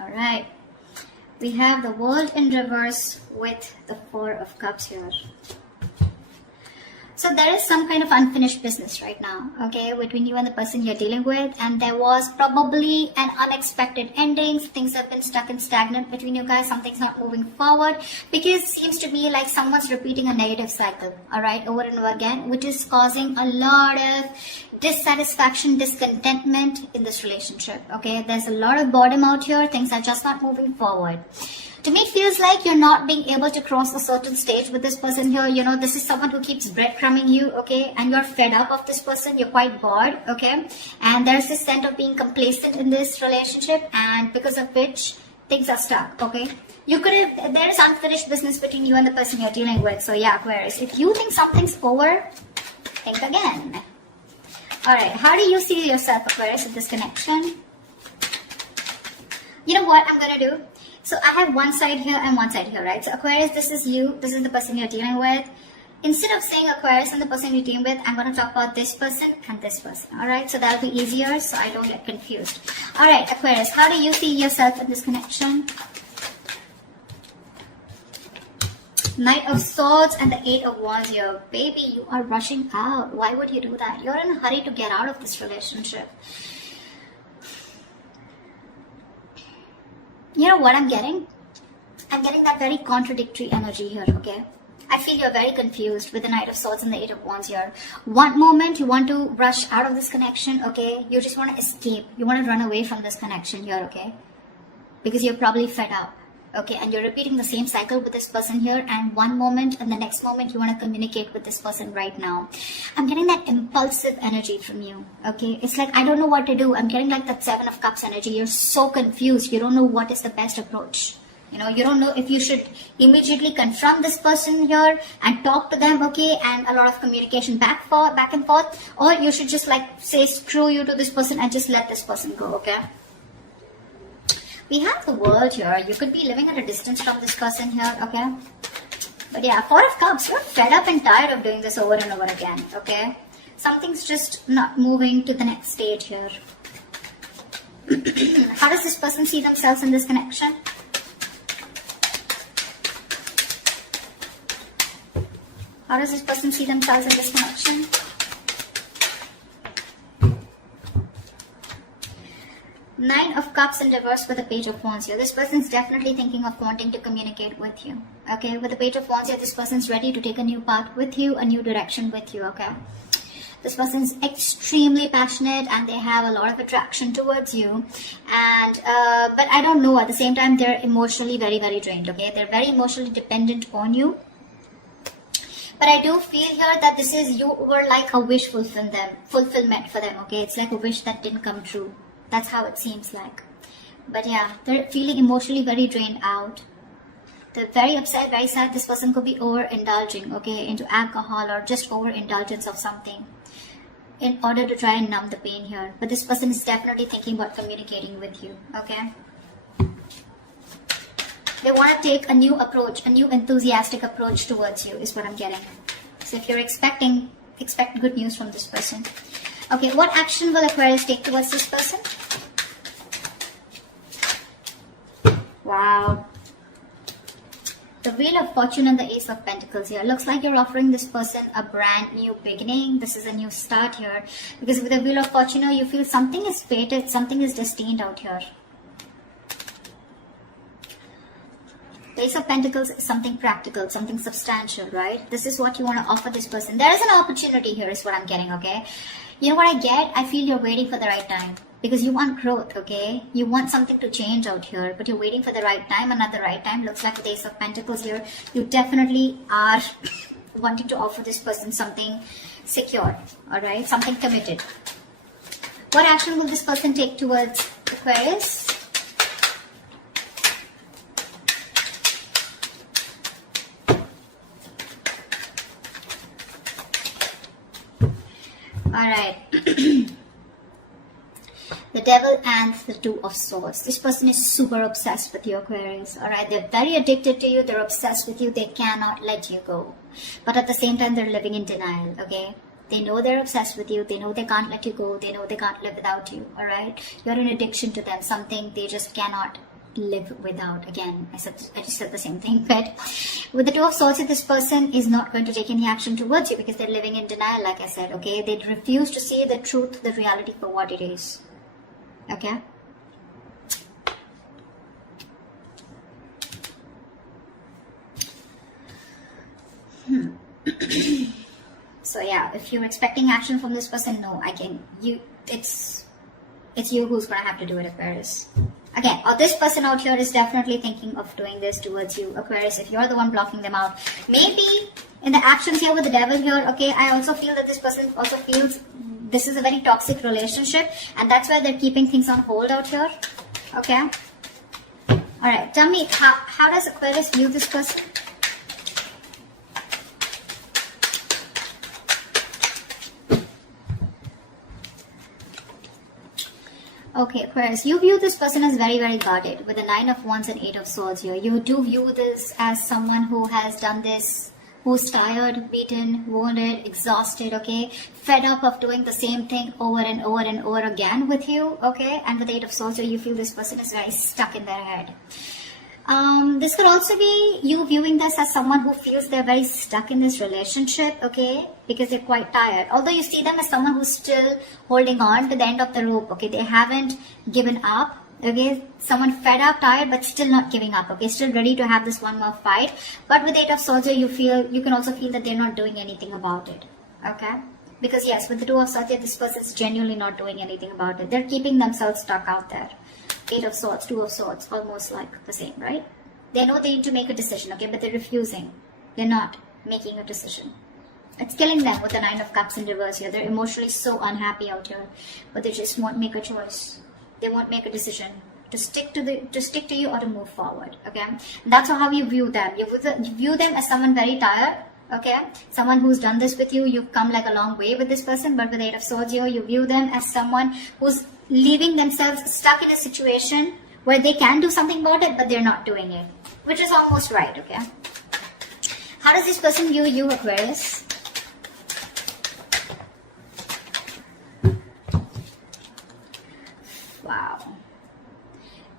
All right. We have the World in reverse with the Four of Cups here. So there is some kind of unfinished business right now, okay, between you and the person you're dealing with, and there was probably an unexpected ending. Things have been stuck and stagnant between you guys. Something's not moving forward because it seems to be like someone's repeating a negative cycle, all right, over and over again, which is causing a lot of dissatisfaction, discontentment in this relationship, okay. There's a lot of boredom out here. Things are just not moving forward. To me, it feels like you're not being able to cross a certain stage with this person here. You know, this is someone who keeps breadcrumbing you, okay? And you're fed up of this person. You're quite bored, okay? And there's this sense of being complacent in this relationship, and because of which things are stuck, okay? You could have, there is unfinished business between you and the person you're dealing with. So yeah, Aquarius, if you think something's over, think again. All right, how do you see yourself, Aquarius, in this connection? You know what I'm going to do? So I have one side here and one side here, right? So Aquarius, this is you. This is the person you're dealing with. Instead of saying Aquarius and the person you're dealing with, I'm going to talk about this person and this person. All right? So that'll be easier so I don't get confused. All right, Aquarius, how do you see yourself in this connection? Knight of Swords and the Eight of Wands here. Baby, you are rushing out. Why would you do that? You're in a hurry to get out of this relationship. You know what I'm getting? I'm getting that very contradictory energy here, okay? I feel you're very confused with the Knight of Swords and the Eight of Wands here. One moment you want to rush out of this connection, okay? You just want to escape. You want to run away from this connection here, okay? Because you're probably fed up, okay? And you're repeating the same cycle with this person here, and one moment and the next moment you want to communicate with this person right now. I'm getting that impulsive energy from you, okay? It's like, I don't know what to do. I'm getting like that Seven of Cups energy. You're so confused. You don't know what is the best approach. You know, you don't know if you should immediately confront this person here and talk to them, okay? And a lot of communication back and forth. Or you should just like say screw you to this person and just let this person go, okay? We have the World here. You could be living at a distance from this person here, okay? But yeah, Four of Cups, you're fed up and tired of doing this over and over again, okay? Something's just not moving to the next stage here. How does this person see themselves in this connection? How does this person see themselves in this connection? Nine of Cups in reverse with the Page of Wands here. This person's definitely thinking of wanting to communicate with you. Okay, with the Page of Wands here, this person's ready to take a new path with you, a new direction with you, okay? This person's extremely passionate and they have a lot of attraction towards you. And, but I don't know, at the same time, they're emotionally very, very drained, okay? They're very emotionally dependent on you. But I do feel here that this is, you were like a wish fulfillment for them, okay? It's like a wish that didn't come true. That's how it seems like. But yeah, they're feeling emotionally very drained out. They're very upset, very sad. This person could be overindulging, okay, into alcohol or just overindulgence of something in order to try and numb the pain here. But this person is definitely thinking about communicating with you, okay? They want to take a new approach, a new enthusiastic approach towards you is what I'm getting. So if you're expect good news from this person. Okay, what action will Aquarius take towards this person? Wow. The Wheel of Fortune and the Ace of Pentacles here. Looks like you're offering this person a brand new beginning. This is a new start here. Because with the Wheel of Fortune, you feel something is fated, something is destined out here. The Ace of Pentacles is something practical, something substantial, right? This is what you want to offer this person. There is an opportunity here is what I'm getting, okay? You know what I get? I feel you're waiting for the right time. Because you want growth, okay? You want something to change out here, but you're waiting for the right time, and at the right time, looks like with the Ace of Pentacles here, you definitely are wanting to offer this person something secure, alright? Something committed. What action will this person take towards Aquarius? Alright. The Devil and the Two of Swords. This person is super obsessed with you, Aquarius. Alright, they're very addicted to you. They're obsessed with you. They cannot let you go. But at the same time, they're living in denial, okay? They know they're obsessed with you. They know they can't let you go. They know they can't live without you. All right. You're an addiction to them. Something they just cannot live without. Again, I just said the same thing. But with the Two of Swords, this person is not going to take any action towards you because they're living in denial, like I said. Okay. They refuse to see the truth, the reality for what it is. Okay. So yeah, if you're expecting action from this person, no, it's you who's gonna have to do it, Aquarius. Again, or this person out here is definitely thinking of doing this towards you, Aquarius, if you're the one blocking them out. Maybe in the actions here with the devil here, okay, I also feel that this person also feels this is a very toxic relationship, and that's why they're keeping things on hold out here. Okay. Alright, tell me, how does Aquarius view this person? Okay, Aquarius, you view this person as very, very guarded with the 9 of Wands and 8 of Swords here. You do view this as someone who has done this, who's tired, beaten, wounded, exhausted, okay, fed up of doing the same thing over and over and over again with you, okay, and with the 8 of Swords here, you feel this person is very stuck in their head. This could also be you viewing this as someone who feels they're very stuck in this relationship, okay, because they're quite tired. Although you see them as someone who's still holding on to the end of the rope, okay, they haven't given up, okay, someone fed up, tired, but still not giving up, okay, still ready to have this one more fight. But with 8 of Swords, you can also feel that they're not doing anything about it, okay, because yes, with the 2 of Swords, this person's genuinely not doing anything about it. They're keeping themselves stuck out there. 8 of Swords, 2 of Swords, almost like the same, right? They know they need to make a decision, okay, but they're refusing. They're not making a decision. It's killing them with the 9 of Cups in reverse here. They're emotionally so unhappy out here, but they just won't make a choice. They won't make a decision to stick to you or to move forward, okay? And that's how you view them. You view them as someone very tired, okay? Someone who's done this with you. You've come like a long way with this person, but with 8 of Swords here, you view them as someone who's leaving themselves stuck in a situation where they can do something about it, but they're not doing it, which is almost right, okay? How does this person view you, Aquarius? Wow.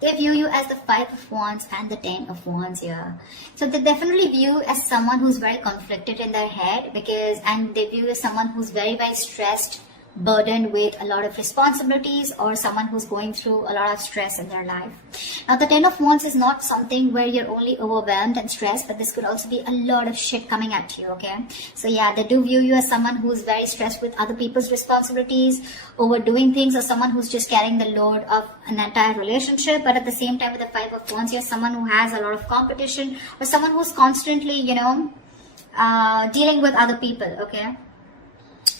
They view you as the 5 of Wands and the 10 of Wands here. So they definitely view you as someone who's very conflicted in their head, and they view you as someone who's very, very stressed, burdened with a lot of responsibilities, or someone who's going through a lot of stress in their life. Now the 10 of Wands is not something where you're only overwhelmed and stressed, but this could also be a lot of shit coming at you, okay? So yeah, they do view you as someone who's very stressed with other people's responsibilities, overdoing things, or someone who's just carrying the load of an entire relationship. But at the same time, with the 5 of Wands, you're someone who has a lot of competition, or someone who's constantly, dealing with other people, okay?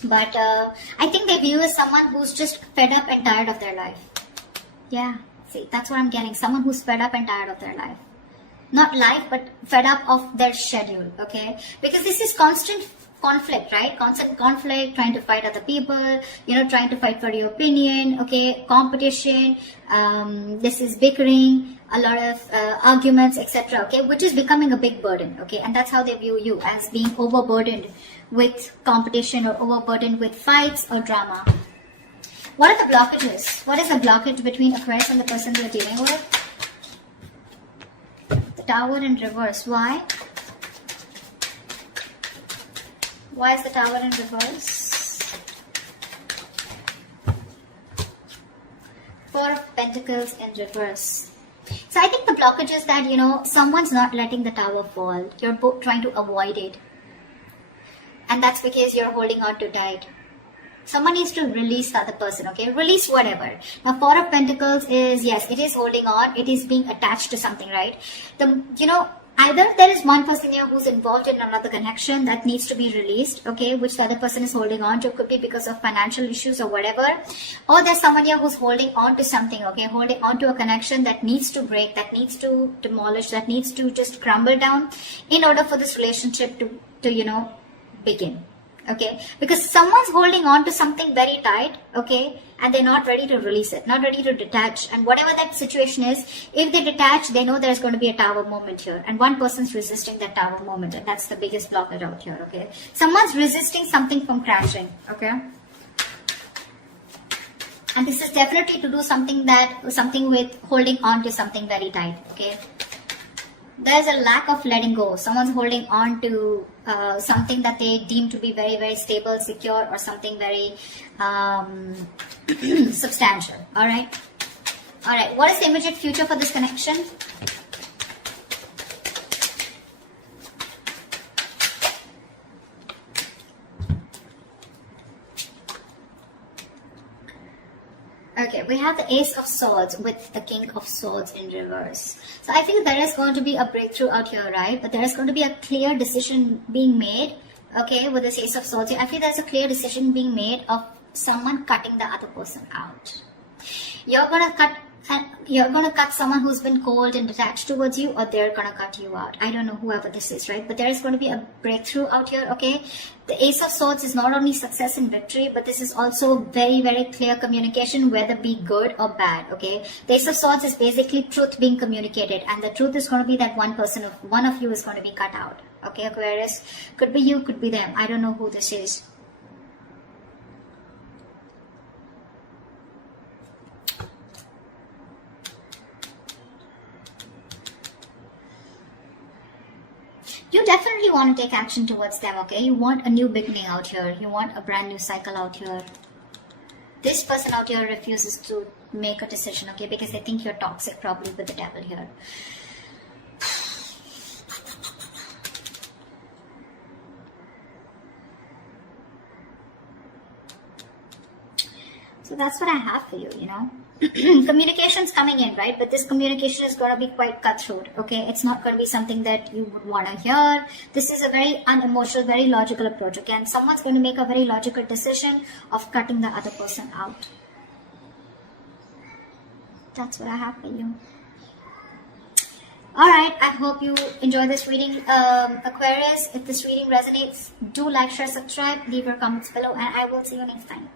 But I think they view as someone who's just fed up and tired of their life. Yeah, see, that's what I'm getting. Someone who's fed up and tired of their life. Not life, but fed up of their schedule, okay? Because this is constant conflict, right? Constant conflict, trying to fight other people, trying to fight for your opinion, okay? Competition, this is bickering, a lot of arguments, etc., okay? Which is becoming a big burden, okay? And that's how they view you, as being overburdened with competition or overburdened with fights or drama. What are the blockages? What is the blockage between Aquarius and the person you're dealing with? The Tower in reverse. Why? Why is the Tower in reverse? 4 of Pentacles in reverse. So I think the blockage is that, someone's not letting the Tower fall. You're both trying to avoid it. And that's because you're holding on too tight. Someone needs to release the other person, okay? Release whatever. Now, 4 of Pentacles is, yes, it is holding on. It is being attached to something, right? Either there is one person here who's involved in another connection that needs to be released, okay, which the other person is holding on to. It could be because of financial issues or whatever. Or there's someone here who's holding on to something, okay, holding on to a connection that needs to break, that needs to demolish, that needs to just crumble down in order for this relationship to begin. Okay, because someone's holding on to something very tight, okay, and they're not ready to release it, not ready to detach. And whatever that situation is, if they detach, they know there's going to be a tower moment here, and one person's resisting that tower moment, and that's the biggest blocker out here. Okay, someone's resisting something from crashing. Okay, and this is definitely to do something with holding on to something very tight. Okay, there's a lack of letting go. Someone's holding on to something that they deem to be very, very stable, secure, or something very substantial. All right. All right. What is the immediate future for this connection? Okay, we have the Ace of Swords with the King of Swords in reverse. So I feel there is going to be a breakthrough out here, right? But there is going to be a clear decision being made, okay, with this Ace of Swords. I feel there's a clear decision being made of someone cutting the other person out. You're going to cut someone who's been cold and detached towards you, or they're going to cut you out. I don't know whoever this is, right? But there is going to be a breakthrough out here, okay? The Ace of Swords is not only success and victory, but this is also very, very clear communication, whether be good or bad, okay? The Ace of Swords is basically truth being communicated, and the truth is going to be that one of you is going to be cut out, okay, Aquarius? Could be you, could be them. I don't know who this is. You definitely want to take action towards them, okay? You want a new beginning out here. You want a brand new cycle out here. This person out here refuses to make a decision, okay? Because they think you're toxic, probably with the devil here. So that's what I have for you, you know. Communication's coming in, right? But this communication is going to be quite cutthroat, okay? It's not going to be something that you would want to hear. This is a very unemotional, very logical approach, okay? And someone's going to make a very logical decision of cutting the other person out. That's what I have for you. Alright, I hope you enjoy this reading, Aquarius. If this reading resonates, do like, share, subscribe, leave your comments below, and I will see you next time.